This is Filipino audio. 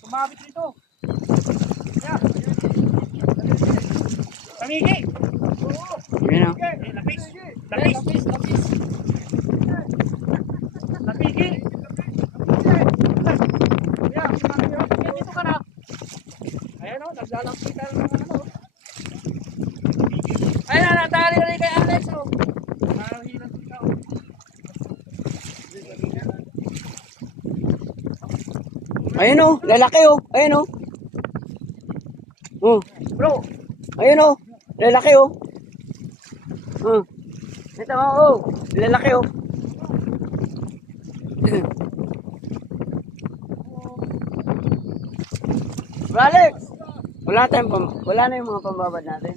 Kumabit dito. Yeah. Tamigi. Yan o. Lapis. Lapis. Tamigi. Yeah. Dito ka na. Ayan o, naglalapit tayo ng ano. Ayan na, natali na rin kay Alex o. Nakahilang dito. Ayun o, lalaki o. Ayun o. Oh, Bro, ayun o. Lalaki o. Ito mo o. Lalaki o. Bro Alex, wala na yung mga pambabad natin.